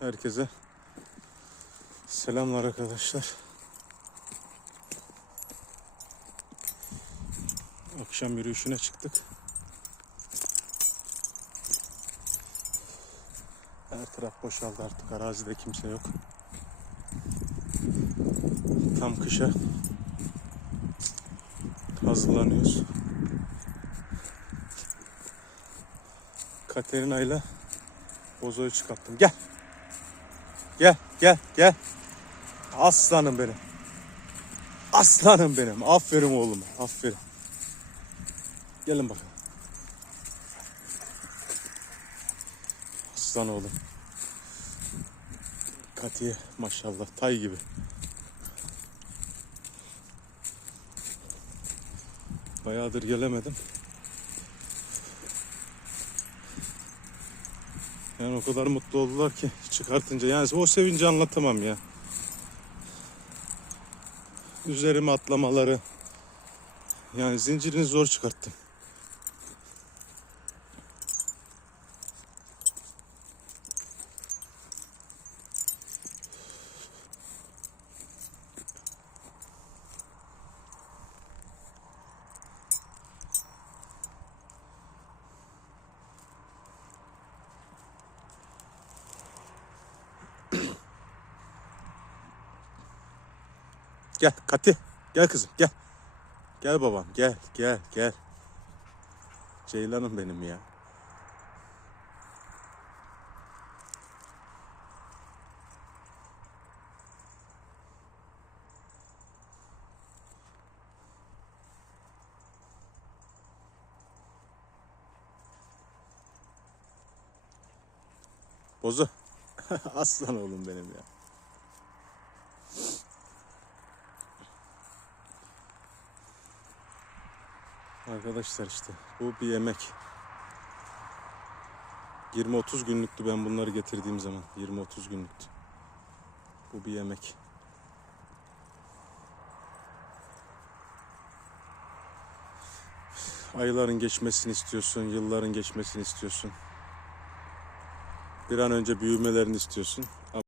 Herkese selamlar arkadaşlar. Akşam yürüyüşüne çıktık. Her taraf boşaldı artık. Arazide kimse yok. Tam kışa hazırlanıyoruz. Katerina ile Bozo'yu çıkarttım. Gel. Gel, gel, gel. Aslanım benim. Aslanım benim. Aferin oğlum. Aferin. Gelin bakalım. Aslan oğlum. Katiye maşallah tay gibi. Bayağıdır gelemedim. Yani o kadar mutlu oldular ki çıkartınca. Yani o sevinci anlatamam ya. Üzerime atlamaları. Yani zincirini zor çıkarttım. Gel Kati. Gel kızım gel. Gel babam gel gel gel. Ceylanım benim ya. Bozu. Aslan oğlum benim ya. Arkadaşlar işte bu bir yemek. 20-30 günlüktü ben bunları getirdiğim zaman. 20-30 günlüktü. Bu bir yemek. Ayların geçmesini istiyorsun, yılların geçmesini istiyorsun. Bir an önce büyümelerini istiyorsun.